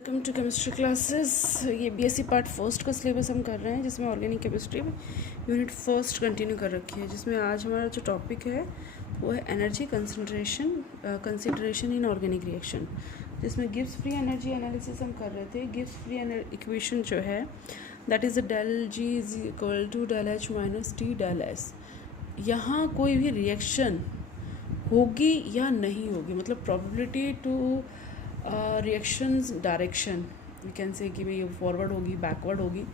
Welcome to chemistry classes. ये BSc part first का syllabus हम कर रहे हैं, जिसमें ऑर्गेनिक केमिस्ट्री में यूनिट फर्स्ट कंटिन्यू कर रखी है, जिसमें आज हमारा जो टॉपिक है वो है energy consideration in organic reaction, जिसमें गिब्स फ्री एनर्जी एनालिसिस हम कर रहे थे। गिब्स फ्री इक्वेशन जो है that is del G is equal to del H minus T del S. यहाँ कोई भी रिएक्शन होगी या नहीं होगी, मतलब probability to reactions direction we can say कि भाई फॉरवर्ड होगी बैकवर्ड होगी,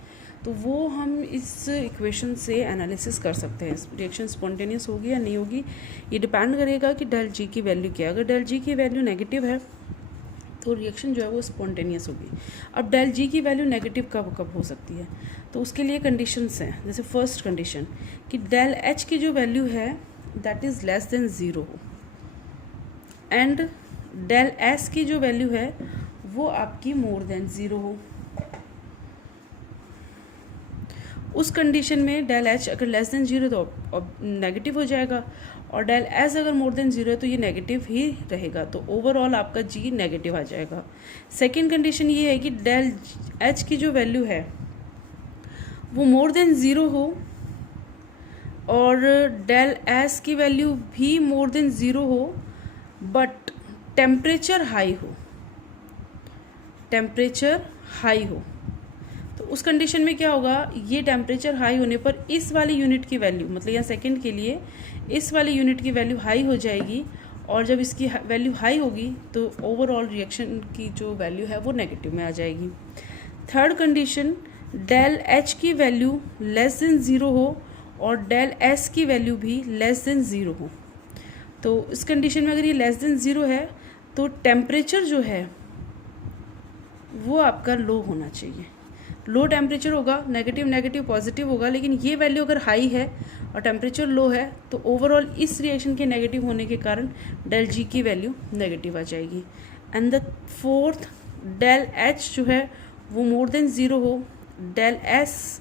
तो वो हम इस इक्वेशन से एनालिसिस कर सकते हैं। रिएक्शन स्पॉन्टेनियस होगी या नहीं होगी, ये डिपेंड करेगा कि डेल जी की वैल्यू क्या है। अगर डेल जी की वैल्यू नेगेटिव है तो रिएक्शन जो है वो स्पॉन्टेनियस होगी। अब डेल जी की वैल्यू नेगेटिव कब हो सकती है, तो उसके लिए कंडीशंस हैं। जैसे फर्स्ट कंडीशन कि डेल एच की जो वैल्यू है that is less than zero हो, एंड डेल एस की जो वैल्यू है वो आपकी मोर देन ज़ीरो हो। उस कंडीशन में डेल एच अगर लेस देन ज़ीरो तो नेगेटिव हो जाएगा, और डेल एस अगर मोर देन ज़ीरो है तो ये नेगेटिव ही रहेगा, तो ओवरऑल आपका जी नेगेटिव आ जाएगा। सेकेंड कंडीशन ये है कि डेल एच की जो वैल्यू है वो मोर देन ज़ीरो हो और डेल एस की वैल्यू भी मोर देन ज़ीरो हो, बट टेम्परेचर हाई हो। टेम्परेचर हाई हो तो उस कंडीशन में क्या होगा, ये टेम्परेचर हाई होने पर इस वाली यूनिट की वैल्यू, मतलब यहाँ सेकंड के लिए इस वाली यूनिट की वैल्यू हाई हो जाएगी, और जब इसकी वैल्यू हाई होगी तो ओवरऑल रिएक्शन की जो वैल्यू है वो नेगेटिव में आ जाएगी। थर्ड कंडीशन, डेल एच की वैल्यू लेस देन ज़ीरो हो और डेल एस की वैल्यू भी लेस देन ज़ीरो हो। तो इस कंडीशन में अगर ये लेस देन ज़ीरो है तो टेम्परेचर जो है वो आपका लो होना चाहिए। लो टेम्परेचर होगा, नेगेटिव नेगेटिव पॉजिटिव होगा, लेकिन ये वैल्यू अगर हाई है और टेम्परेचर लो है तो ओवरऑल इस रिएक्शन के नेगेटिव होने के कारण डेल जी की वैल्यू नेगेटिव आ जाएगी। And the fourth, del H जो है वो मोर देन ज़ीरो हो, del S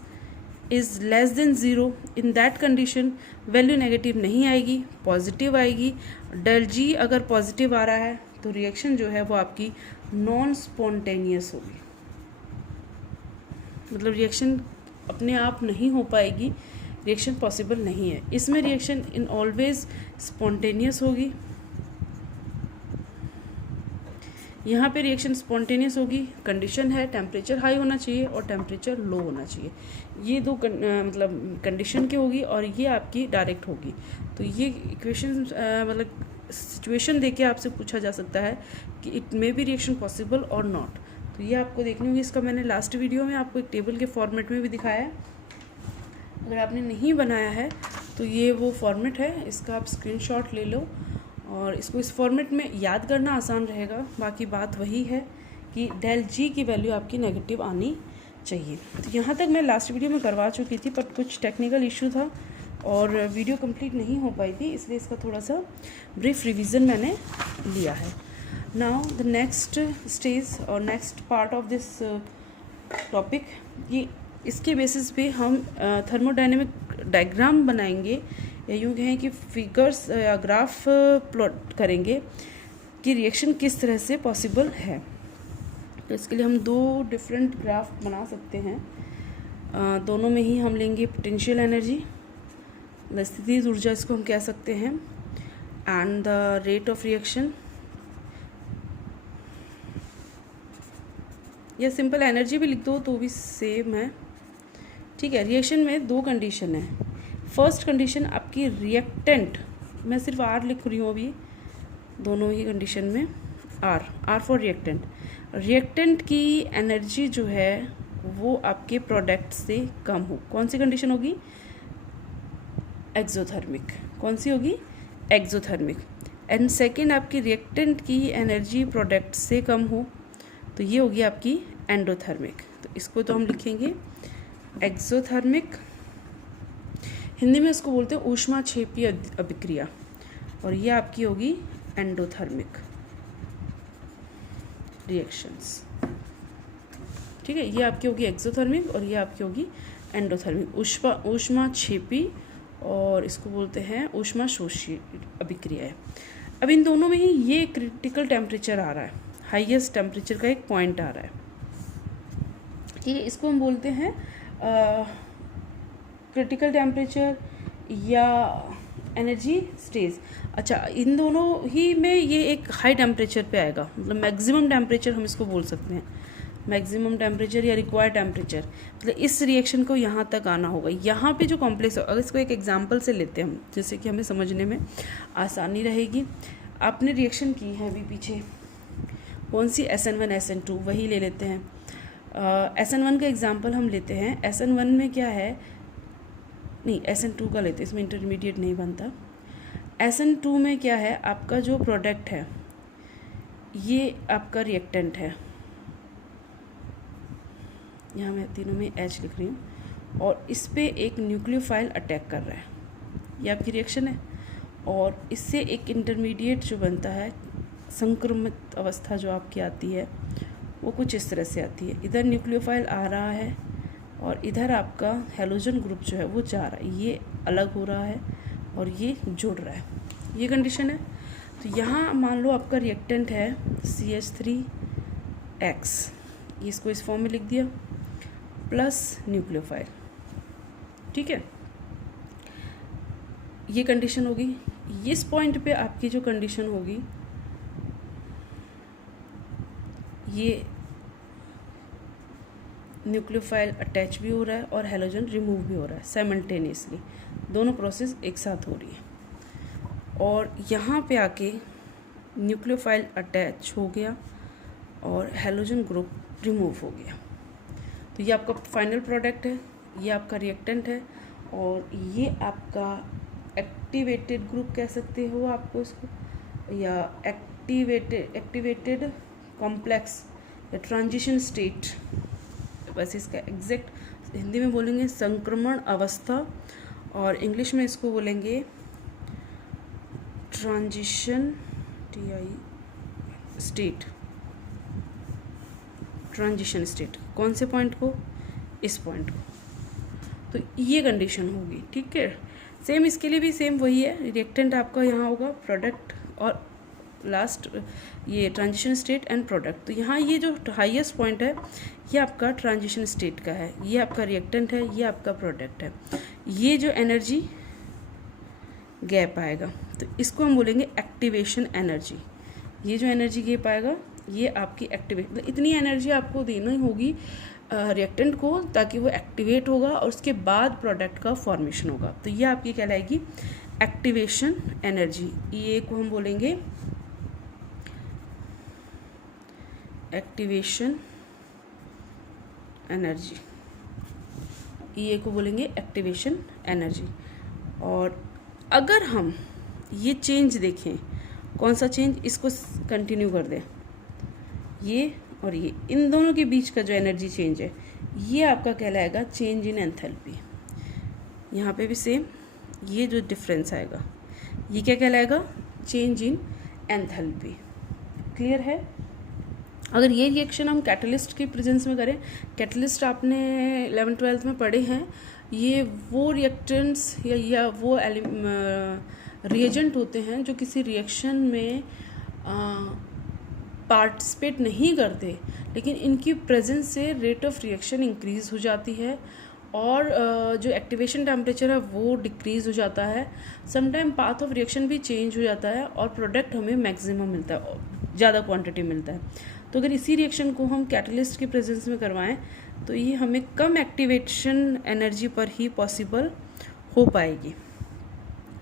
is less than zero. In that condition value negative नहीं आएगी, पॉजिटिव आएगी। डेल जी अगर पॉजिटिव आ रहा है तो रिएक्शन जो है वो आपकी नॉन स्पॉन्टेनियस होगी, मतलब रिएक्शन अपने आप नहीं हो पाएगी, रिएक्शन पॉसिबल नहीं है। इसमें रिएक्शन इन ऑलवेज स्पॉन्टेनियस होगी। यहाँ पे रिएक्शन स्पॉन्टेनियस होगी, कंडीशन है टेम्परेचर हाई होना चाहिए और टेम्परेचर लो होना चाहिए। ये दो मतलब कंडीशन की होगी और ये आपकी डायरेक्ट होगी। तो ये इक्वेशन मतलब सिचुएशन देके आपसे पूछा जा सकता है कि it may be reaction possible और नॉट, तो ये आपको देखनी होगी। इसका मैंने लास्ट वीडियो में आपको एक टेबल के फॉर्मेट में भी दिखाया है, अगर आपने नहीं बनाया है तो ये वो फॉर्मेट है, इसका आप स्क्रीनशॉट ले लो और इसको इस फॉर्मेट में याद करना आसान रहेगा। बाकी बात वही है कि डेल जी की वैल्यू आपकी नेगेटिव आनी चाहिए। तो यहाँ तक मैं लास्ट वीडियो में करवा चुकी थी, बट कुछ टेक्निकल इशू था और वीडियो कंप्लीट नहीं हो पाई थी, इसलिए इसका थोड़ा सा ब्रीफ रिवीजन मैंने लिया है। नाउ द नेक्स्ट स्टेज और next part of this topic, ये इसके बेसिस पे हम थर्मोडायनेमिक डायग्राम बनाएंगे, या यूँ कहें कि फिगर्स या ग्राफ प्लॉट करेंगे कि रिएक्शन किस तरह से पॉसिबल है। तो इसके लिए हम दो डिफरेंट ग्राफ बना सकते हैं। दोनों में ही हम लेंगे पोटेंशियल एनर्जी, स्थितिज ऊर्जा इसको हम कह सकते हैं, and the rate of reaction, या सिंपल एनर्जी भी लिख दो तो भी सेम है, ठीक है। रिएक्शन में दो कंडीशन है। फर्स्ट कंडीशन आपकी रिएक्टेंट, मैं सिर्फ आर लिख रही हूँ अभी, दोनों ही कंडीशन में आर फॉर रिएक्टेंट। रिएक्टेंट की एनर्जी जो है वो आपके प्रोडक्ट से कम हो, कौन सी कंडीशन होगी, एक्सोथर्मिक। कौन सी होगी, एक्सोथर्मिक। एंड सेकेंड, आपकी रिएक्टेंट की एनर्जी प्रोडक्ट से कम हो तो ये होगी आपकी एंडोथर्मिक। तो इसको तो हम लिखेंगे एक्सोथर्मिक, हिंदी में इसको बोलते हैं ऊष्माक्षेपीय अभिक्रिया, और ये आपकी होगी एंडोथर्मिक रिएक्शंस, ठीक है। ये आपकी होगी एक्सोथर्मिक और ये आपकी होगी एंडोथर्मिक, ऊष्माक्षेपी, और इसको बोलते हैं ऊष्माशोषी अभिक्रिया है। अब इन दोनों में ही ये क्रिटिकल टेम्परेचर आ रहा है, हाईएस्ट टेम्परेचर का एक पॉइंट आ रहा है, ठीक है। इसको हम बोलते हैं क्रिटिकल टेम्परेचर या एनर्जी स्टेज। अच्छा, इन दोनों ही में ये एक हाई टेम्परेचर पे आएगा, मतलब मैक्सिमम टेम्परेचर हम इसको बोल सकते हैं, मैक्सिमम टेम्परेचर या रिक्वायर्ड टेम्परेचर, मतलब इस रिएक्शन को यहाँ तक आना होगा। यहाँ पे जो कॉम्प्लेक्स, अगर इसको एक एग्जांपल से लेते हैं हम, जिससे कि हमें समझने में आसानी रहेगी। आपने रिएक्शन की है अभी पीछे, कौन सी, SN1 SN2, वही ले लेते हैं। SN1 का एग्जांपल हम लेते हैं। SN1 में क्या है, नहीं SN2 का लेते हैं, इसमें इंटरमीडिएट नहीं बनता। SN2 में क्या है, आपका जो प्रोडक्ट है ये आपका रिएक्टेंट है, यहाँ मैं तीनों में H लिख रही हूँ, और इस पे एक न्यूक्लियोफाइल अटैक कर रहा है, ये आपकी रिएक्शन है। और इससे एक इंटरमीडिएट जो बनता है, संक्रमित अवस्था जो आपकी आती है वो कुछ इस तरह से आती है। इधर न्यूक्लियोफाइल आ रहा है और इधर आपका हैलोजन ग्रुप जो है वो जा रहा है, ये अलग हो रहा है और ये जुड़ रहा है, ये कंडीशन है। तो यहाँ मान लो आपका रिएक्टेंट है CH3X, इसको इस फॉर्म में लिख दिया, प्लस न्यूक्लियोफाइल, ठीक है, ये कंडीशन होगी। इस पॉइंट पे आपकी जो कंडीशन होगी, ये न्यूक्लियोफाइल अटैच भी हो रहा है और हैलोजन रिमूव भी हो रहा है साइमल्टेनियसली, दोनों प्रोसेस एक साथ हो रही है। और यहाँ पे आके न्यूक्लियोफाइल अटैच हो गया और हैलोजन ग्रुप रिमूव हो गया। तो ये आपका फाइनल प्रोडक्ट है, ये आपका रिएक्टेंट है, और ये आपका एक्टिवेटेड ग्रुप कह सकते हो आपको इसको, या एक्टिवेटेड कॉम्प्लेक्स या ट्रांजिशन स्टेट, वैसे इसका एग्जैक्ट हिंदी में बोलेंगे संक्रमण अवस्था, और इंग्लिश में इसको बोलेंगे ट्रांजिशन स्टेट, ट्रांजिशन स्टेट। कौन से पॉइंट को, इस पॉइंट को, तो ये कंडीशन होगी, ठीक है। सेम इसके लिए भी सेम वही है, रिएक्टेंट आपका यहाँ होगा, प्रोडक्ट और लास्ट ये ट्रांजिशन स्टेट एंड प्रोडक्ट। तो यहाँ ये जो हाईएस्ट पॉइंट है ये आपका ट्रांजिशन स्टेट का है, ये आपका रिएक्टेंट है, ये आपका प्रोडक्ट है। ये जो एनर्जी गैप आएगा तो इसको हम बोलेंगे एक्टिवेशन एनर्जी। ये जो एनर्जी गैप आएगा ये आपकी एक्टिवेट, इतनी एनर्जी आपको देनी होगी रिएक्टेंट को ताकि वो एक्टिवेट होगा और उसके बाद प्रोडक्ट का फॉर्मेशन होगा। तो ये आपकी कहलाएगी एक्टिवेशन एनर्जी। ये को हम बोलेंगे एक्टिवेशन एनर्जी, ये को बोलेंगे एक्टिवेशन एनर्जी। और अगर हम ये चेंज देखें, कौन सा चेंज, इसको कंटिन्यू कर दें, ये और ये इन दोनों के बीच का जो एनर्जी चेंज है ये आपका कहलाएगा चेंज इन एंथैल्पी। यहाँ पे भी सेम ये जो डिफरेंस आएगा ये क्या कहलाएगा, चेंज इन एंथैल्पी। क्लियर है। अगर ये रिएक्शन हम कैटलिस्ट की प्रेजेंस में करें, कैटलिस्ट आपने 11th-12th में पढ़े हैं, ये वो रिएक्टेंट्स या वो रिएजेंट होते हैं जो किसी रिएक्शन में पार्टिसिपेट नहीं करते, लेकिन इनकी प्रेजेंस से रेट ऑफ रिएक्शन इंक्रीज़ हो जाती है और जो एक्टिवेशन टेम्परेचर है वो डिक्रीज़ हो जाता है। समटाइम पाथ ऑफ रिएक्शन भी चेंज हो जाता है और प्रोडक्ट हमें मैक्सिमम मिलता है, ज़्यादा क्वांटिटी मिलता है। तो अगर इसी रिएक्शन को हम कैटलिस्ट की प्रेजेंस में करवाएं तो ये हमें कम एक्टिवेशन एनर्जी पर ही पॉसिबल हो पाएगी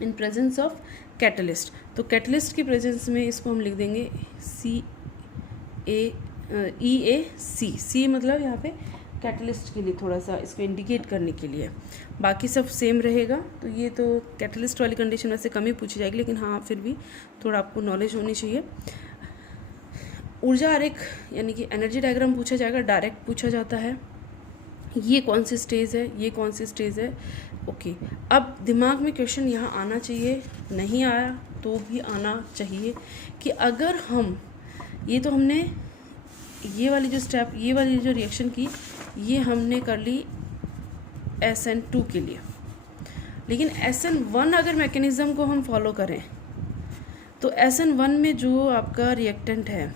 इन प्रेजेंस ऑफ कैटलिस्ट। तो कैटलिस्ट की प्रेजेंस में इसको हम लिख देंगे CaEAC मतलब यहाँ पे कैटलिस्ट के लिए थोड़ा सा इसको इंडिकेट करने के लिए, बाकी सब सेम रहेगा। तो ये तो कैटलिस्ट वाली कंडीशन वैसे कम ही पूछी जाएगी, लेकिन हाँ फिर भी थोड़ा आपको नॉलेज होनी चाहिए। ऊर्जा आरेख यानी कि एनर्जी डायग्राम पूछा जाएगा, डायरेक्ट पूछा जाता है, ये कौन सी स्टेज है, ये कौन सी स्टेज है। ओके, अब दिमाग में क्वेश्चन यहाँ आना चाहिए, नहीं आया तो भी आना चाहिए कि अगर हम ये तो हमने ये वाली जो स्टेप, ये वाली जो रिएक्शन की, ये हमने कर ली SN2 के लिए, लेकिन SN1 अगर मैकेनिज़्म को हम फॉलो करें तो SN1 में जो आपका रिएक्टेंट है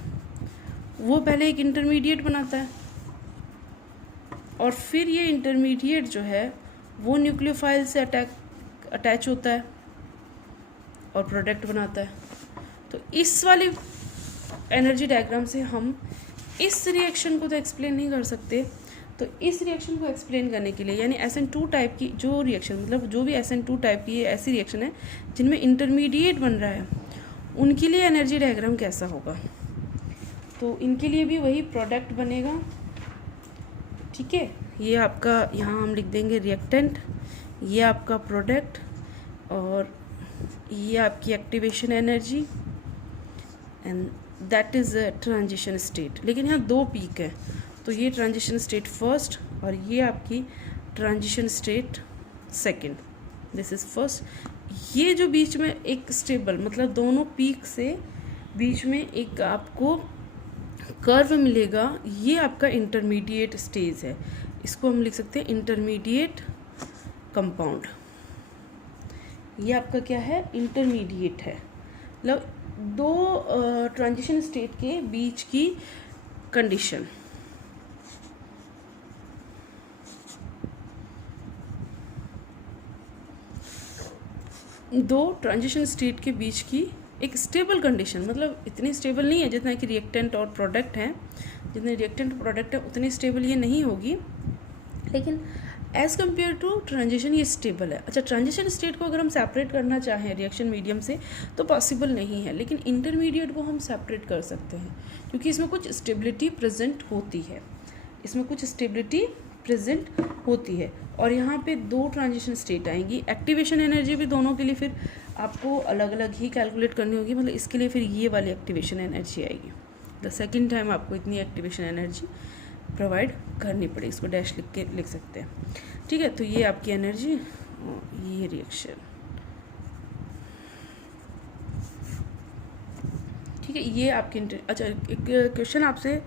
वो पहले एक इंटरमीडिएट बनाता है और फिर ये इंटरमीडिएट जो है वो न्यूक्लियोफाइल से अटैच होता है और प्रोडक्ट बनाता है। तो इस वाली एनर्जी डायग्राम से हम इस रिएक्शन को तो एक्सप्लेन नहीं कर सकते, तो इस रिएक्शन को एक्सप्लेन करने के लिए यानी SN2 टाइप की जो रिएक्शन, मतलब जो भी SN2 टाइप की ऐसी रिएक्शन है जिनमें इंटरमीडिएट बन रहा है, उनके लिए एनर्जी डायग्राम कैसा होगा। तो इनके लिए भी वही प्रोडक्ट बनेगा, ठीक है। ये आपका यहाँ हम लिख देंगे रिएक्टेंट, ये आपका प्रोडक्ट और ये आपकी activation energy and that is a transition state. लेकिन यहाँ दो पीक है, तो ये ट्रांजिशन स्टेट फर्स्ट और ये आपकी transition state second, this is first. ये जो बीच में एक स्टेबल, मतलब दोनों पीक से बीच में एक आपको कर्व मिलेगा, ये आपका इंटरमीडिएट स्टेज है। इसको हम लिख सकते हैं इंटरमीडिएट कंपाउंड। ये आपका क्या है, इंटरमीडिएट है, मतलब दो ट्रांजिशन स्टेट के बीच की कंडीशन। दो ट्रांजिशन स्टेट के बीच की एक स्टेबल कंडीशन, मतलब इतनी स्टेबल नहीं है जितना कि रिएक्टेंट और प्रोडक्ट हैं, जितने रिएक्टेंट और प्रोडक्ट है उतनी स्टेबल ये नहीं होगी, लेकिन एज़ कम्पेयर टू ट्रांजिशन ये स्टेबल है। अच्छा, ट्रांजिशन स्टेट को अगर हम सेपरेट करना चाहें रिएक्शन मीडियम से तो पॉसिबल नहीं है, लेकिन इंटरमीडिएट को हम सेपरेट कर सकते हैं क्योंकि इसमें कुछ स्टेबिलिटी प्रेजेंट होती है, इसमें कुछ स्टेबिलिटी प्रेजेंट होती है। और यहाँ पे दो ट्रांजिशन स्टेट आएंगी, एक्टिवेशन एनर्जी भी दोनों के लिए फिर आपको अलग अलग ही कैलकुलेट करनी होगी, मतलब इसके लिए फिर ये वाली एक्टिवेशन एनर्जी आएगी, द सेकेंड टाइम आपको इतनी एक्टिवेशन एनर्जी प्रोवाइड करनी पड़ेगी। इसको डैश लिख के लिख सकते हैं, ठीक है। तो ये आपकी एनर्जी, ये रिएक्शन, ठीक है। ये आपकी अच्छा, एक क्वेश्चन आपसे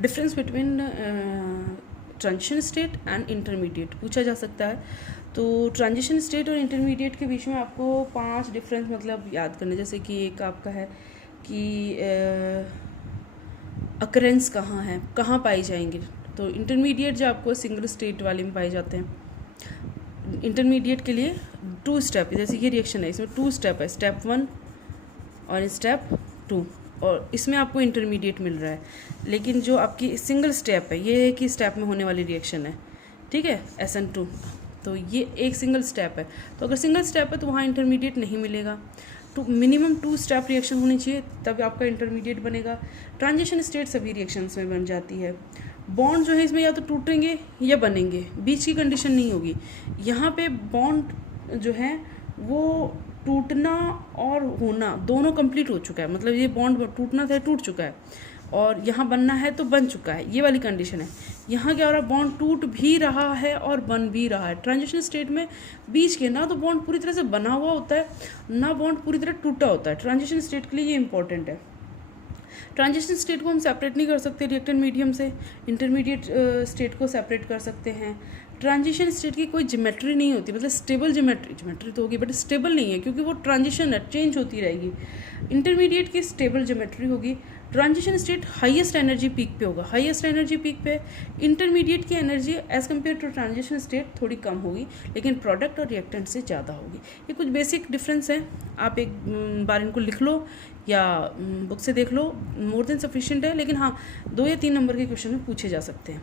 difference between transition state and intermediate पूछा जा सकता है। तो ट्रांजिशन स्टेट और इंटरमीडिएट के बीच में आपको 5 डिफरेंस मतलब याद करने, जैसे कि एक आपका है कि अकरेंस कहाँ है, कहाँ पाई जाएंगे। तो इंटरमीडिएट जो आपको सिंगल स्टेट वाले में पाए जाते हैं। इंटरमीडिएट के लिए 2 स्टेप, जैसे ये रिएक्शन है इसमें 2 स्टेप है, स्टेप 1 और स्टेप 2, और इसमें आपको इंटरमीडिएट मिल रहा है। लेकिन जो आपकी सिंगल स्टेप है ये एक ही स्टेप में होने वाली रिएक्शन है, ठीक है, SN2। तो ये एक सिंगल स्टेप है, तो अगर सिंगल स्टेप है तो वहाँ इंटरमीडिएट नहीं मिलेगा। तो मिनिमम 2 स्टेप रिएक्शन होनी चाहिए तब आपका इंटरमीडिएट बनेगा। ट्रांजिशन स्टेट सभी रिएक्शंस में बन जाती है। बॉन्ड जो है इसमें या तो टूटेंगे या बनेंगे, बीच की कंडीशन नहीं होगी। यहाँ पे बॉन्ड जो है वो टूटना और होना दोनों कंप्लीट हो चुका है, मतलब ये बॉन्ड टूटना था, टूट चुका है, और यहाँ बनना है तो बन चुका है, ये वाली कंडीशन है। यहाँ क्या हो रहा है, बॉन्ड टूट भी रहा है और बन भी रहा है। ट्रांजिशन स्टेट में बीच के ना तो बॉन्ड पूरी तरह से बना हुआ होता है, ना बॉन्ड पूरी तरह टूटा होता है। ट्रांजिशन स्टेट के लिए ये इंपॉर्टेंट है। ट्रांजिशन स्टेट को हम सेपरेट नहीं कर सकते रिएक्टेंट मीडियम से, इंटरमीडिएट स्टेट को सेपरेट कर सकते हैं। ट्रांजिशन स्टेट की कोई ज्योमेट्री नहीं होती, मतलब स्टेबल ज्योमेट्री तो होगी बट स्टेबल नहीं है क्योंकि वो ट्रांजिशन है, चेंज होती रहेगी। इंटरमीडिएट की स्टेबल ज्योमेट्री होगी। Transition state highest energy peak पे होगा, हाईएस्ट एनर्जी पीक पे। इंटरमीडिएट की energy as compare to transition state थोड़ी कम होगी, लेकिन प्रोडक्ट और रिएक्टेंट से ज़्यादा होगी। ये कुछ बेसिक डिफरेंस है, आप एक बार इनको लिख लो या बुक से देख लो, मोर देन सफिशिएंट है। लेकिन हाँ, 2 या 3 नंबर के क्वेश्चन में पूछे जा सकते हैं।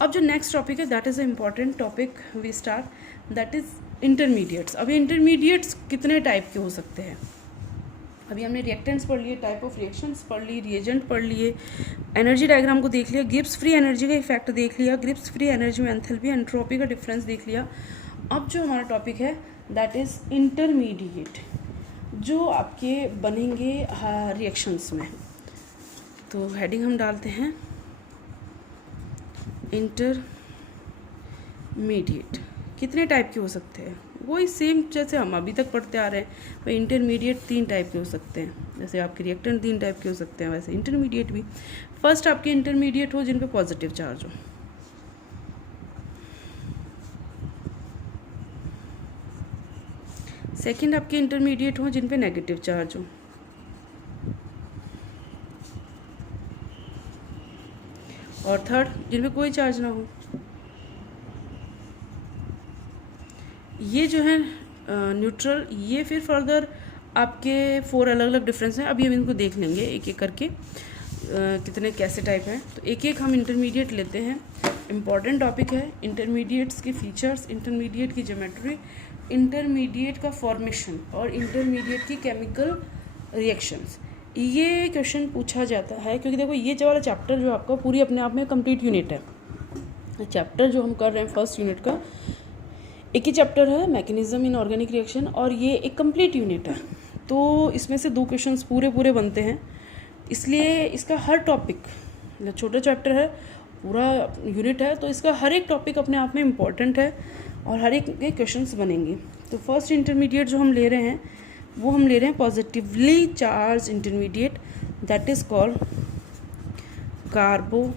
अब जो नेक्स्ट टॉपिक है that is a important topic we start, that is intermediates. अब इंटरमीडिएट्स कितने टाइप के हो सकते हैं। अभी हमने रिएक्टेंट्स पढ़ लिए, टाइप ऑफ रिएक्शंस पढ़ ली, रिएजेंट पढ़ लिए, एनर्जी डायग्राम को देख लिया, गिब्स फ्री एनर्जी का इफेक्ट देख लिया, गिब्स फ्री एनर्जी में एंथैल्पी एंट्रोपी का डिफरेंस देख लिया। अब जो हमारा टॉपिक है दैट इज़ इंटरमीडिएट, जो आपके बनेंगे रिएक्शंस में। तो हेडिंग हम डालते हैं इंटरमीडिएट। कितने टाइप के हो सकते हैं, वही सेम जैसे हम अभी तक पढ़ते आ रहे हैं। भाई इंटरमीडिएट 3 टाइप के हो सकते हैं, जैसे आपके रिएक्टेंट 3 टाइप के हो सकते हैं, वैसे इंटरमीडिएट भी। फर्स्ट आपके इंटरमीडिएट हो जिन पे पॉजिटिव चार्ज हो, सेकंड आपके इंटरमीडिएट हो जिन पे नेगेटिव चार्ज हो, और थर्ड जिनमें कोई चार्ज ना हो। ये जो है न्यूट्रल, ये फिर फर्दर आपके 4 अलग अलग डिफरेंस हैं। अभी हम इनको देख लेंगे एक एक करके कितने कैसे टाइप हैं। तो एक एक हम इंटरमीडिएट लेते हैं। इम्पॉर्टेंट टॉपिक है इंटरमीडिएट्स के फीचर्स, इंटरमीडिएट की ज्योमेट्री, इंटरमीडिएट का फॉर्मेशन और इंटरमीडिएट की केमिकल रिएक्शंस। ये क्वेश्चन पूछा जाता है क्योंकि देखो ये जो वाला चैप्टर जो आपका पूरी अपने आप में कंप्लीट यूनिट है। चैप्टर जो हम कर रहे हैं फर्स्ट यूनिट का एक ही चैप्टर है मैकेनिज्म इन ऑर्गेनिक रिएक्शन, और ये एक कंप्लीट यूनिट है। तो इसमें से 2 क्वेश्चंस पूरे बनते हैं, इसलिए इसका हर टॉपिक, छोटा चैप्टर है पूरा यूनिट है, तो इसका हर एक टॉपिक अपने आप में इम्पॉर्टेंट है और हर एक के क्वेश्चंस बनेंगे। तो फर्स्ट इंटरमीडिएट जो हम ले रहे हैं वो हम ले रहे हैं positively charge intermediate, that is called carbocation.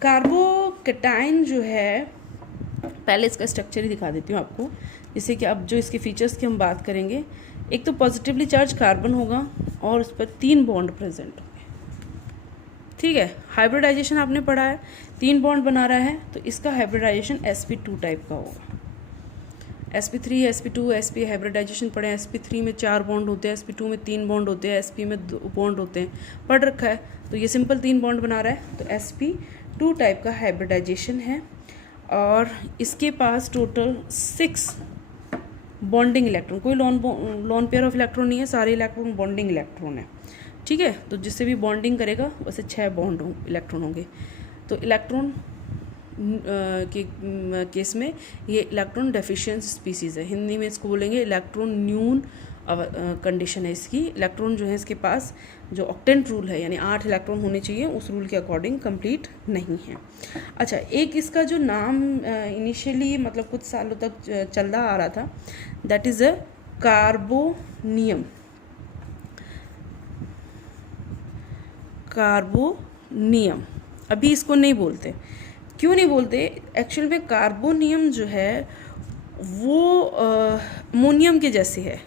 Carbocation जो है, पहले इसका स्ट्रक्चर ही दिखा देती हूँ आपको, जिससे कि अब जो इसके फीचर्स की हम बात करेंगे। एक तो पॉजिटिवली चार्ज कार्बन होगा और उस पर 3 बॉन्ड प्रेजेंट होंगे। ठीक है, हाइब्रिडाइजेशन आपने पढ़ा है, 3 बॉन्ड बना रहा है, तो इसका हाइब्रिडाइजेशन sp2 टाइप का होगा। sp3, sp2, sp हाइब्रिडाइजेशन पढ़े हैं। sp3 में 4 बॉन्ड होते हैं, sp2 में 3 बॉन्ड होते हैं, sp में 2 बॉन्ड होते हैं, पढ़ रखा है। तो ये सिंपल 3 बॉन्ड बना रहा है, तो sp2 टाइप का हाइब्रिडाइजेशन है। और इसके पास टोटल 6 बॉन्डिंग इलेक्ट्रॉन, कोई लॉन पेयर ऑफ इलेक्ट्रॉन नहीं है, सारे इलेक्ट्रॉन बॉन्डिंग इलेक्ट्रॉन है। ठीक है, तो जिससे भी बॉन्डिंग करेगा वैसे 6 बॉन्ड इलेक्ट्रॉन होंगे। तो इलेक्ट्रॉन के केस में ये इलेक्ट्रॉन डेफिशिएंट स्पीसीज़ है, हिंदी में इसको बोलेंगे इलेक्ट्रॉन न्यून कंडीशन है इसकी। इलेक्ट्रॉन जो है इसके पास जो ऑक्टेंट रूल है, यानी 8 इलेक्ट्रॉन होने चाहिए, उस रूल के अकॉर्डिंग कंप्लीट नहीं है। अच्छा, एक इसका जो नाम इनिशियली मतलब कुछ सालों तक चलता आ रहा था, दैट इज़ अ कार्बोनियम। अभी इसको नहीं बोलते, क्यों नहीं बोलते? एक्चुअल में कार्बोनियम जो है वो अमोनियम के जैसे है,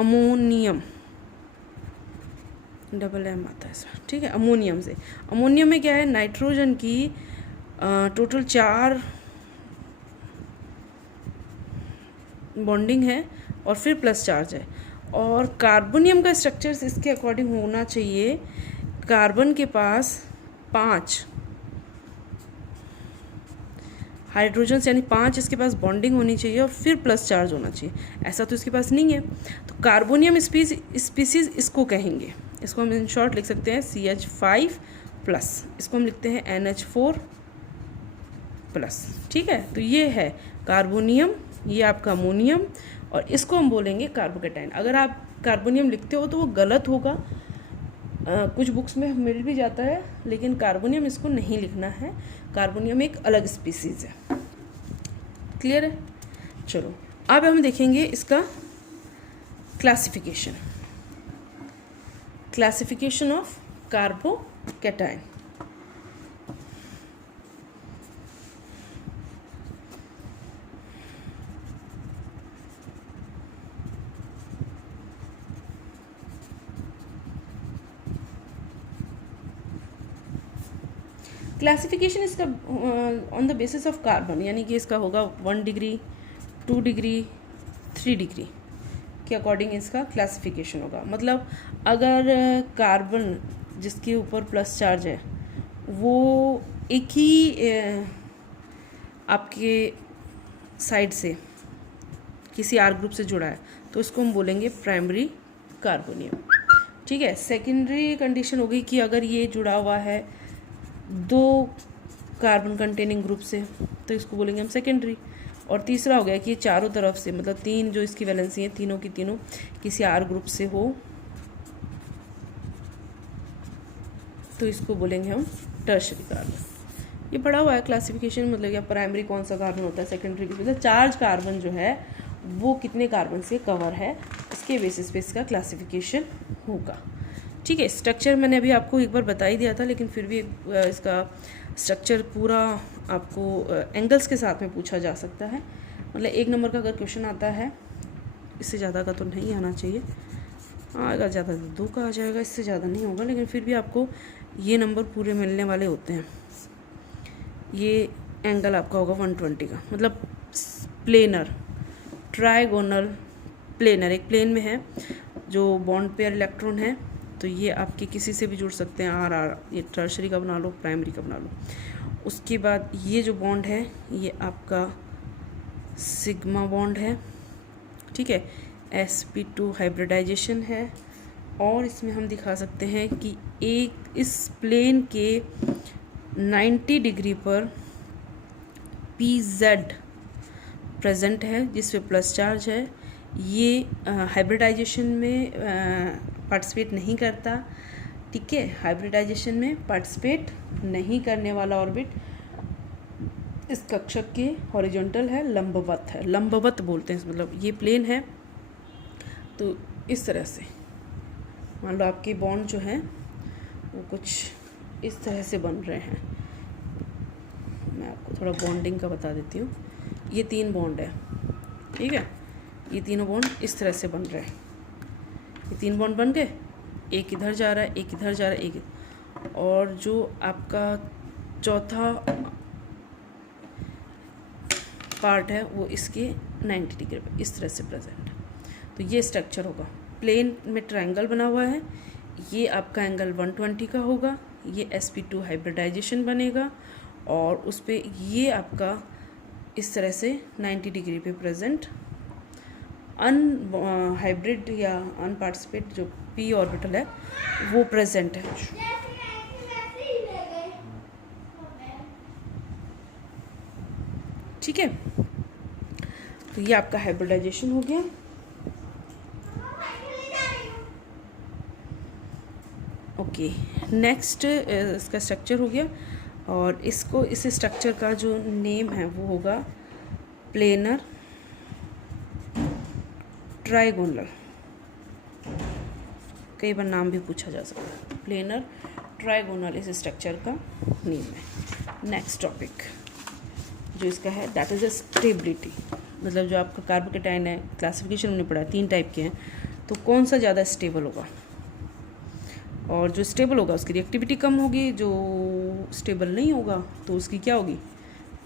अमोनियम, डबल एम आता है इसमें। ठीक है, अमोनियम से। अमोनियम में क्या है, नाइट्रोजन की टोटल 4 बॉन्डिंग है और फिर प्लस चार्ज है। और कार्बोनियम का स्ट्रक्चर इसके अकॉर्डिंग होना चाहिए, कार्बन के पास 5 हाइड्रोजन्स यानी 5 इसके पास बॉन्डिंग होनी चाहिए और फिर प्लस चार्ज होना चाहिए। ऐसा तो इसके पास नहीं है, तो कार्बोनियम स्पीसीज इसको कहेंगे। इसको हम इन शॉर्ट लिख सकते हैं CH5+, इसको हम लिखते हैं NH4+। ठीक है, तो ये है कार्बोनियम, ये आपका अमोनियम, और इसको हम बोलेंगे कार्बोकैटायन। अगर आप कार्बोनियम लिखते हो तो वो गलत होगा, कुछ बुक्स में मिल भी जाता है, लेकिन कार्बोनियम इसको नहीं लिखना है। कार्बोनियम एक अलग स्पीसीज़ है। क्लियर है? चलो अब हम देखेंगे इसका क्लासिफिकेशन ऑफ कार्बोकैटायन। क्लासिफिकेशन इसका on the basis of carbon, यानी कि इसका होगा 1 डिग्री, 2 डिग्री, 3 डिग्री के अकॉर्डिंग इसका क्लासिफिकेशन होगा। मतलब अगर कार्बन जिसके ऊपर प्लस चार्ज है वो एक ही आपके साइड से किसी आर ग्रुप से जुड़ा है तो इसको हम बोलेंगे प्राइमरी कार्बोनियम। ठीक है, सेकेंडरी कंडीशन होगी कि अगर ये जुड़ा हुआ है 2 कार्बन कंटेनिंग ग्रुप से तो इसको बोलेंगे हम सेकेंडरी। और तीसरा हो गया कि ये चारों तरफ से, मतलब 3 जो इसकी वैलेंसी है तीनों की तीनों किसी आर ग्रुप से हो तो इसको बोलेंगे हम टर्शरी कार्बन। ये पढ़ा हुआ है क्लासिफिकेशन, मतलब या प्राइमरी कौन सा कार्बन होता है, सेकेंडरी मतलब चार्ज कार्बन जो है वो कितने कार्बन से कवर है, इसके बेसिस पे इसका क्लासिफिकेशन होगा। ठीक है, स्ट्रक्चर मैंने अभी आपको एक बार बता ही दिया था, लेकिन फिर भी इसका स्ट्रक्चर पूरा आपको एंगल्स के साथ में पूछा जा सकता है। मतलब 1 नंबर का अगर क्वेश्चन आता है इससे ज़्यादा का तो नहीं आना चाहिए, आएगा ज़्यादा तो 2 का आ जाएगा, इससे ज़्यादा नहीं होगा, लेकिन फिर भी आपको ये नंबर पूरे मिलने वाले होते हैं। ये एंगल आपका होगा 120 का, मतलब प्लेनर, ट्राइगोनल प्लेनर, एक प्लेन में है जो बॉन्ड पेयर इलेक्ट्रॉन है, तो ये आपके किसी से भी जुड़ सकते हैं, आर आर, ये टर्शरी का बना लो, प्राइमरी का बना लो। उसके बाद ये जो बॉन्ड है ये आपका सिग्मा बॉन्ड है, ठीक है, sp2 हाइब्रिडाइजेशन है, और इसमें हम दिखा सकते हैं कि एक इस प्लेन के 90 डिग्री पर pz प्रेजेंट है जिस पे प्लस चार्ज है। ये हाइब्रिडाइजेशन में पार्टिसिपेट नहीं करता, ठीक है, हाइब्रिडाइजेशन में पार्टिसिपेट नहीं करने वाला ऑर्बिट इस कक्षक के हॉरिजॉन्टल है, लंबवत है, लंबवत बोलते हैं, मतलब ये प्लेन है। तो इस तरह से मान लो आपके बॉन्ड जो हैं वो कुछ इस तरह से बन रहे हैं। मैं आपको थोड़ा बॉन्डिंग का बता देती हूँ। ये 3 बॉन्ड है, ठीक है, ये तीनों बॉन्ड इस तरह से बन रहे हैं। ये 3 बॉन्ड बन गए, एक इधर जा रहा है, एक इधर जा रहा है, एक, और जो आपका चौथा पार्ट है वो इसके 90 डिग्री पर इस तरह से प्रेजेंट है। तो ये स्ट्रक्चर होगा, प्लेन में ट्रायंगल बना हुआ है, ये आपका एंगल 120 का होगा, ये sp2 हाइब्रिडाइजेशन बनेगा, और उस पर ये आपका इस तरह से 90 डिग्री पे प्रेजेंट हाइब्रिड या अनपार्टिसिपेट जो p ऑर्बिटल है वो प्रेजेंट है। ठीक है, तो ये आपका हाइब्रिडाइजेशन हो गया। ओके, नेक्स्ट इसका स्ट्रक्चर हो गया, और इसको इस स्ट्रक्चर का जो नेम है वो होगा प्लेनर ट्राइगोनल, कई बार नाम भी पूछा जा सकता है, प्लेनर ट्राइगोनल इस स्ट्रक्चर का नेम है। नेक्स्ट टॉपिक जो इसका है दैट इज़ अ स्टेबिलिटी, मतलब जो आपका कार्बोकेटाइन है, क्लासिफिकेशन हमने पढ़ा है 3 टाइप के हैं, तो कौन सा ज़्यादा स्टेबल होगा, और जो स्टेबल होगा उसकी रिएक्टिविटी कम होगी, जो स्टेबल नहीं होगा तो उसकी क्या होगी,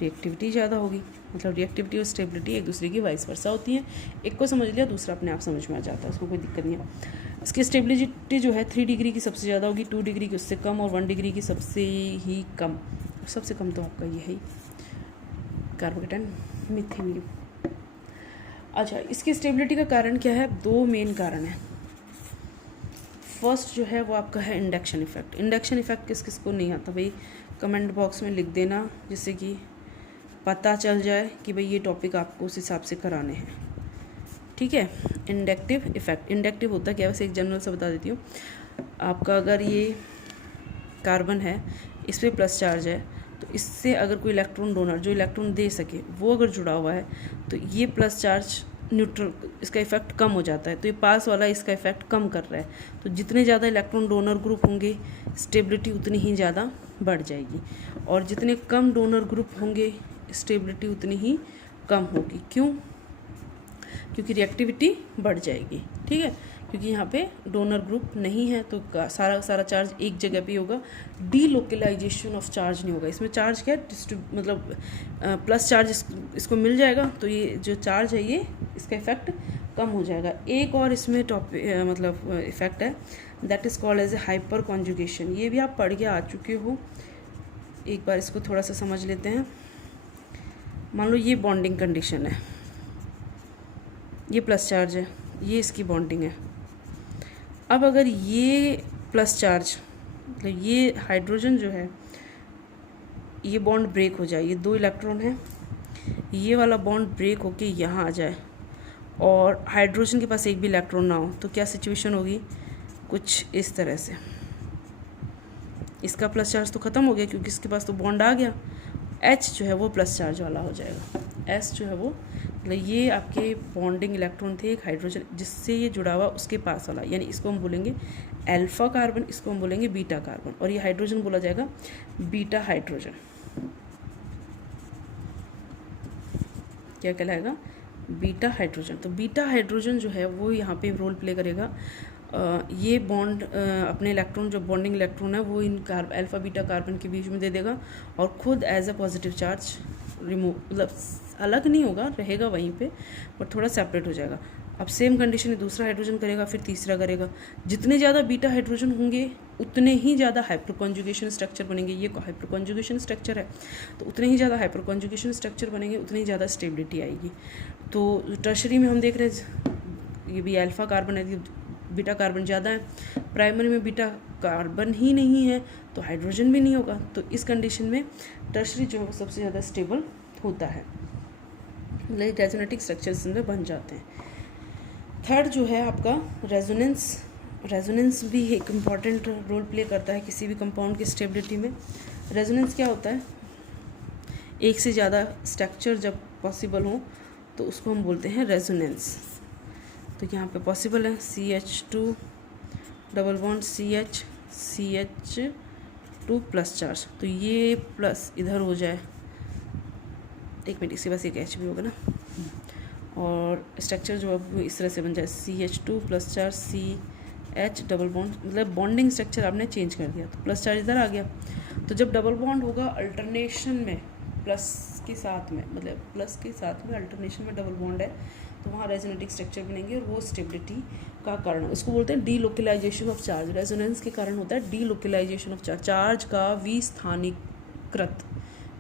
रिएक्टिविटी ज़्यादा होगी। मतलब रिएक्टिविटी और स्टेबिलिटी एक दूसरे की वाइस वर्सा होती है, एक को समझ लिया दूसरा अपने आप समझ में आ जाता है, उसको कोई दिक्कत नहीं है। इसकी स्टेबिलिटी जो है 3 डिग्री की सबसे ज़्यादा होगी, 2 डिग्री की उससे कम, और 1 डिग्री की सबसे ही कम। सबसे कम तो आपका ये है कार्बोकेटाइन मीथेनियम। अच्छा, इसकी स्टेबिलिटी का कारण क्या है, 2 मेन कारण है। फर्स्ट जो है वो आपका है इंडक्शन इफेक्ट। इंडक्शन इफेक्ट किस किस को नहीं आता भाई, कमेंट बॉक्स में लिख देना, जिससे कि पता चल जाए कि भाई ये टॉपिक आपको उस हिसाब से कराने हैं, ठीक है। इंडक्टिव इफेक्ट, इंडक्टिव होता क्या है, वैसे एक जनरल से बता देती हूँ। आपका अगर ये कार्बन है, इस पर प्लस चार्ज है, तो इससे अगर कोई इलेक्ट्रॉन डोनर जो इलेक्ट्रॉन दे सके वो अगर जुड़ा हुआ है, तो ये प्लस चार्ज न्यूट्रल, इसका इफेक्ट कम हो जाता है, तो ये पास वाला इसका इफेक्ट कम कर रहा है। तो जितने ज़्यादा इलेक्ट्रॉन डोनर ग्रुप होंगे स्टेबिलिटी उतनी ही ज़्यादा बढ़ जाएगी, और जितने कम डोनर ग्रुप होंगे स्टेबिलिटी उतनी ही कम होगी। क्यों? क्योंकि रिएक्टिविटी बढ़ जाएगी, ठीक है, क्योंकि यहाँ पे डोनर ग्रुप नहीं है, तो सारा चार्ज एक जगह पे होगा, डीलोकलाइजेशन ऑफ चार्ज नहीं होगा। इसमें चार्ज क्या मतलब प्लस चार्ज इसको मिल जाएगा, तो ये जो चार्ज है ये इसका इफेक्ट कम हो जाएगा। एक और इसमें मतलब इफेक्ट है, that is called as a hyperconjugation. ये भी आप पढ़ के आ चुके हो, एक बार इसको थोड़ा सा समझ लेते हैं। मान लो ये बॉन्डिंग कंडीशन है, ये प्लस चार्ज है, ये इसकी बॉन्डिंग है। अब अगर ये प्लस चार्ज मतलब ये हाइड्रोजन जो है ये बॉन्ड ब्रेक हो जाए, ये 2 इलेक्ट्रॉन है, ये वाला बॉन्ड ब्रेक होके यहाँ आ जाए और हाइड्रोजन के पास एक भी इलेक्ट्रॉन ना हो, तो क्या सिचुएशन होगी, कुछ इस तरह से। इसका प्लस चार्ज तो ख़त्म हो गया क्योंकि इसके पास तो बॉन्ड आ गया, H जो है वो प्लस चार्ज वाला हो जाएगा, S जो है वो मतलब ये आपके बॉन्डिंग इलेक्ट्रॉन थे एक हाइड्रोजन जिससे ये जुड़ा हुआ उसके पास वाला, यानी इसको हम बोलेंगे अल्फा कार्बन, इसको हम बोलेंगे बीटा कार्बन, और ये हाइड्रोजन बोला जाएगा बीटा हाइड्रोजन। क्या कहलाएगा, बीटा हाइड्रोजन। तो बीटा हाइड्रोजन जो है वो यहाँ पे रोल प्ले करेगा। ये बॉन्ड अपने इलेक्ट्रॉन जो बॉन्डिंग इलेक्ट्रॉन है वो इन अल्फा बीटा कार्बन के बीच में दे देगा और खुद as a positive charge remove, मतलब अलग नहीं होगा, रहेगा वहीं पे पर थोड़ा सेपरेट हो जाएगा। अब सेम कंडीशन है, दूसरा हाइड्रोजन करेगा, फिर तीसरा करेगा। जितने ज़्यादा बीटा हाइड्रोजन होंगे उतने ही ज़्यादा हाइपरकॉन्जुगेशन स्ट्रक्चर बनेंगे। ये हाइपरकॉन्जुगेशन स्ट्रक्चर है, तो उतने ही ज़्यादा हाइपरकॉन्जुगेशन स्ट्रक्चर बनेंगे, उतनी ही ज़्यादा स्टेबिलिटी आएगी। तो टर्शरी में हम देख रहे हैं ये भी अल्फा कार्बन है, बीटा कार्बन ज़्यादा है। प्राइमरी में बीटा कार्बन ही नहीं है तो हाइड्रोजन भी नहीं होगा। तो इस कंडीशन में टर्शरी जो है वो सबसे ज़्यादा स्टेबल होता है, मतलब रेजोनेटिक स्ट्रक्चर्स में बन जाते हैं। थर्ड जो है आपका रेजोनेंस। रेजोनेंस भी एक इम्पॉर्टेंट रोल प्ले करता है किसी भी कंपाउंड की स्टेबिलिटी में। रेजोनेंस क्या होता है? एक से ज़्यादा स्ट्रक्चर जब पॉसिबल हो तो उसको हम बोलते हैं रेजोनेंस। तो यहाँ पे पॉसिबल है CH2 double bond CH2 plus charge, तो ये प्लस इधर हो जाए, एक मिनट इसके पास एक H भी होगा ना, और स्ट्रक्चर जो है वो इस तरह से बन जाए CH2 plus charge CH double bond, मतलब बॉन्डिंग स्ट्रक्चर आपने चेंज कर दिया तो प्लस चार्ज इधर आ गया। तो जब डबल बॉन्ड होगा अल्टरनेशन में प्लस के साथ में, मतलब प्लस के साथ में अल्टरनेशन में डबल बॉन्ड है तो वहाँ रेजोनेटिक स्ट्रक्चर बनेंगे और वो स्टेबिलिटी का कारण, उसको बोलते हैं डीलोकलाइजेशन ऑफ चार्ज। रेजोनेंस के कारण होता है डीलोकलाइजेशन ऑफ चार्ज, चार्ज का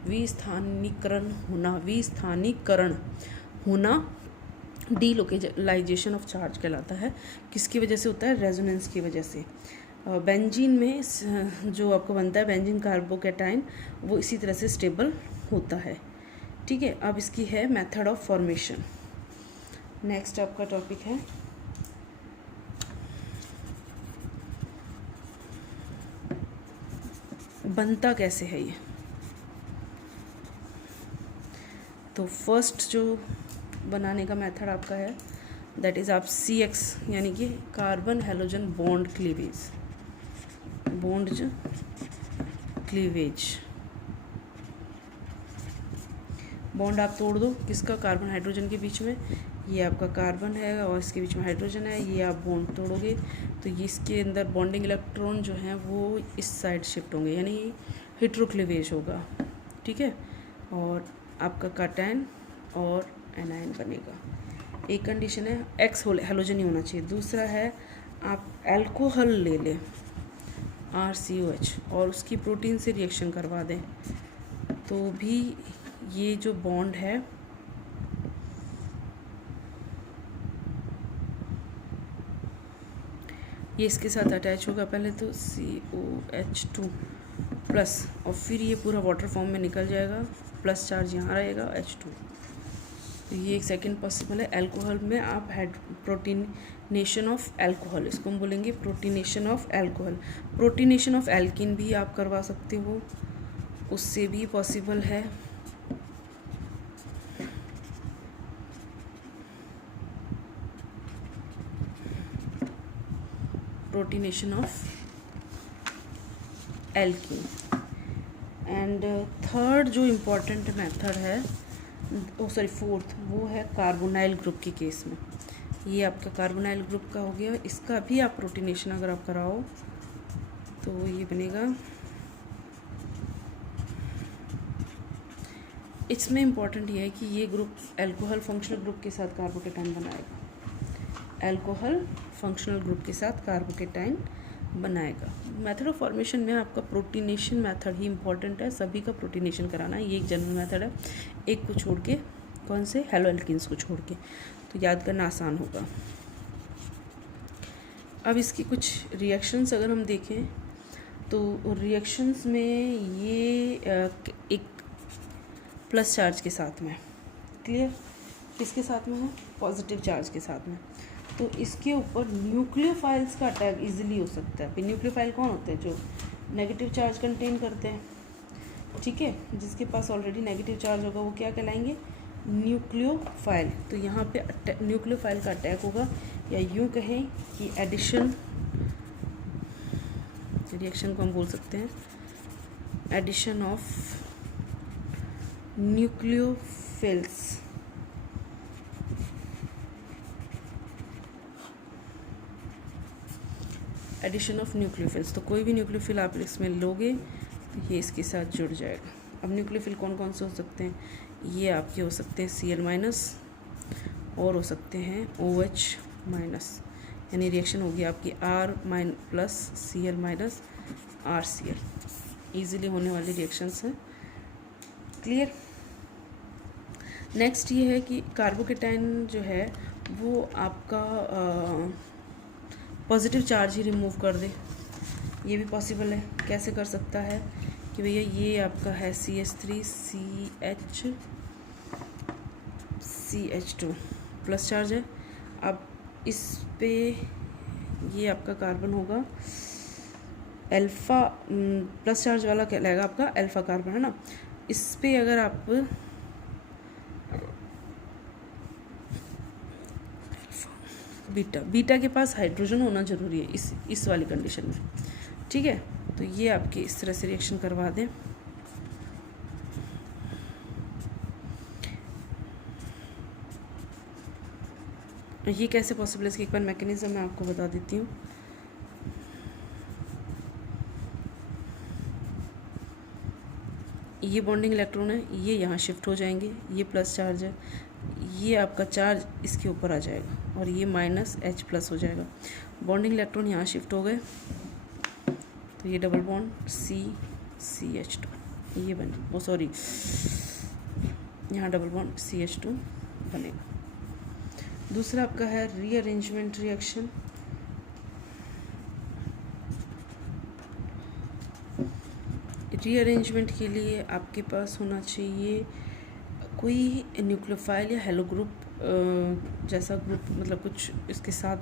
विस्थानीकरण होना डीलोकलाइजेशन ऑफ चार्ज कहलाता है। किसकी वजह से होता है? रेजोनेंस की वजह से। बेंजीन में जो आपको बनता है बेंजीन कार्बोकैटायन, वो इसी तरह से स्टेबल होता है। ठीक है, अब इसकी है मेथड ऑफ फॉर्मेशन। नेक्स्ट आपका टॉपिक है बनता कैसे है ये। तो फर्स्ट जो बनाने का मेथड आपका है दैट इज़ आप CX यानी कि carbon halogen bond cleavage, bond आप तोड़ दो किसका? कार्बन हाइड्रोजन के बीच में। ये आपका कार्बन है और इसके बीच में हाइड्रोजन है, ये आप बॉन्ड तोड़ोगे तो ये इसके अंदर बॉन्डिंग इलेक्ट्रॉन जो हैं वो इस साइड शिफ्ट होंगे, यानी हेट्रोक्लीवेज होगा। ठीक है, और आपका कैटायन और एनायन बनेगा। एक कंडीशन है एक्स हेलोजन ही होना चाहिए। दूसरा है आप अल्कोहल ले लें RCOH और उसकी प्रोटीन से रिएक्शन करवा दें तो भी ये जो बॉन्ड है ये इसके साथ अटैच होगा पहले तो COH2 प्लस, और फिर ये पूरा वाटर फॉर्म में निकल जाएगा, प्लस चार्ज यहाँ रहेगा H2। तो ये एक सेकेंड पॉसिबल है। अल्कोहल में आप प्रोटीनेशन ऑफ अल्कोहल, इसको हम बोलेंगे प्रोटीनेशन ऑफ अल्कोहल। प्रोटीनेशन ऑफ एल्किन भी आप करवा सकते हो, उससे भी पॉसिबल है। प्रोटीनेशन ऑफ एल्किन। एंड थर्ड जो इम्पोर्टेंट मेथड है, फोर्थ, वो है कार्बोनाइल ग्रुप के केस में। ये आपका कार्बोनाइल ग्रुप का हो गया, इसका भी आप प्रोटीनेशन अगर आप कराओ तो ये बनेगा। इसमें इम्पॉर्टेंट ये है कि ये ग्रुप अल्कोहल फंक्शनल ग्रुप के साथ कार्बोकेटाइन बनाएगा, अल्कोहल फंक्शनल ग्रुप के साथ कार्बोकेटाइन बनाएगा। मेथड ऑफ फॉर्मेशन में आपका प्रोटीनेशन मेथड ही इम्पॉर्टेंट है, सभी का प्रोटीनेशन कराना है। ये एक जनरल मेथड है, एक को छोड़ के, कौन से? हेलो एल्किन्स को छोड़ के, तो याद करना आसान होगा। अब इसकी कुछ रिएक्शंस अगर हम देखें तो रिएक्शंस में ये एक प्लस चार्ज के साथ में, क्लियर, किसके साथ में है? पॉजिटिव चार्ज के साथ में। तो इसके ऊपर न्यूक्लियोफाइल्स का अटैक इजीली हो सकता है। न्यूक्लियोफाइल कौन होते हैं? जो नेगेटिव चार्ज कंटेन करते हैं, ठीक है, जिसके पास ऑलरेडी नेगेटिव चार्ज होगा वो क्या कहलाएंगे? न्यूक्लियोफाइल। तो यहाँ पे न्यूक्लियोफाइल का अटैक होगा, या यूँ कहें कि एडिशन, रिएक्शन को हम बोल सकते हैं एडिशन ऑफ न्यूक्लियोफिल्स एडिशन ऑफ न्यूक्लियोफिल्स, तो कोई भी न्यूक्लियोफिल आप इसमें लोगे तो ये इसके साथ जुड़ जाएगा। अब न्यूक्लियोफिल कौन कौन से हो सकते हैं, ये आपके हो सकते हैं Cl- और हो सकते हैं OH-, यानी रिएक्शन होगी आपकी R- plus Cl- RCl, easily होने वाली रिएक्शंस हैं। क्लियर। नेक्स्ट ये है कि कार्बोकेटाइन जो है वो आपका पॉजिटिव चार्ज ही रिमूव कर दे, ये भी पॉसिबल है। कैसे कर सकता है कि भैया ये आपका है CH3CH2 प्लस चार्ज है। अब इस पे ये आपका कार्बन होगा अल्फ़ा, प्लस चार्ज वाला क्या लगेगा आपका अल्फ़ा कार्बन, है ना। इस पे अगर आप बीटा के पास हाइड्रोजन होना ज़रूरी है इस वाली कंडीशन में, ठीक है। तो ये आपके इस तरह से रिएक्शन करवा दें। ये कैसे पॉसिबल है, इसकी एक बार मैकेनिज्म मैं आपको बता देती हूँ। ये बॉन्डिंग इलेक्ट्रॉन है, ये यहाँ शिफ्ट हो जाएंगे, ये प्लस चार्ज है, ये आपका चार्ज इसके ऊपर आ जाएगा और ये -H+ हो जाएगा। बॉन्डिंग इलेक्ट्रॉन यहाँ शिफ्ट हो गए तो ये डबल बॉन्ड CH2 ये बने, वो सॉरी यहाँ डबल बॉन्ड CH2 बनेगा। दूसरा आपका है रीअरेंजमेंट रिएक्शन। रीअरेंजमेंट के लिए आपके पास होना चाहिए कोई न्यूक्लियोफाइल या हेलो ग्रुप जैसा ग्रुप, मतलब कुछ इसके साथ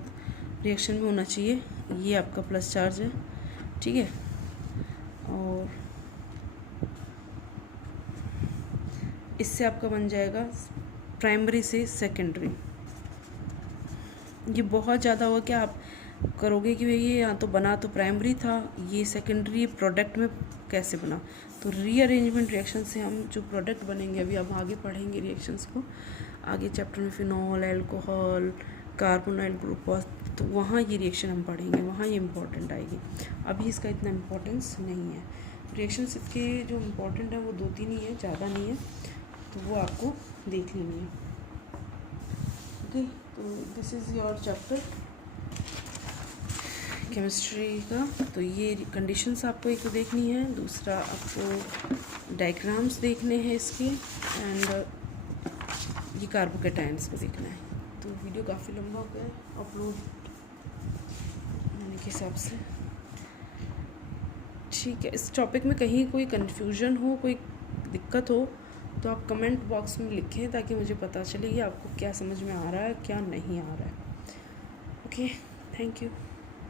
रिएक्शन में होना चाहिए। ये आपका प्लस चार्ज है, ठीक है। और इससे आपका बन जाएगा प्राइमरी से सेकेंडरी। ये बहुत ज़्यादा होगा क्या आप करोगे कि ये यहाँ तो बना तो प्राइमरी था, ये सेकेंडरी प्रोडक्ट में कैसे बना। तो रीअरेंजमेंट रिएक्शन से हम जो प्रोडक्ट बनेंगे, अभी हम आगे पढ़ेंगे रिएक्शंस को आगे चैप्टर में, फिनॉल, अल्कोहल, कार्बोनाइल ग्रुप, तो वहाँ ये रिएक्शन हम पढ़ेंगे, वहाँ ये इम्पोर्टेंट आएगी। अभी इसका इतना इम्पोर्टेंस नहीं है। रिएक्शंस इसके जो इम्पोर्टेंट है वो 2-3 ही है, ज़्यादा नहीं है, तो वो आपको देख लेनी है। ओके, तो this is your chapter chemistry का। तो ये कंडीशंस आपको एक देखनी है, दूसरा आपको डायग्राम्स देखने हैं इसके, एंड ये कार्बोकेटाइन्स को देखना है। तो वीडियो काफ़ी लंबा हो गया अपलोड होने के हिसाब से, ठीक है। इस टॉपिक में कहीं कोई कन्फ्यूजन हो, कोई दिक्कत हो तो आप कमेंट बॉक्स में लिखें ताकि मुझे पता चले कि आपको क्या समझ में आ रहा है, क्या नहीं आ रहा है। Okay, thank you.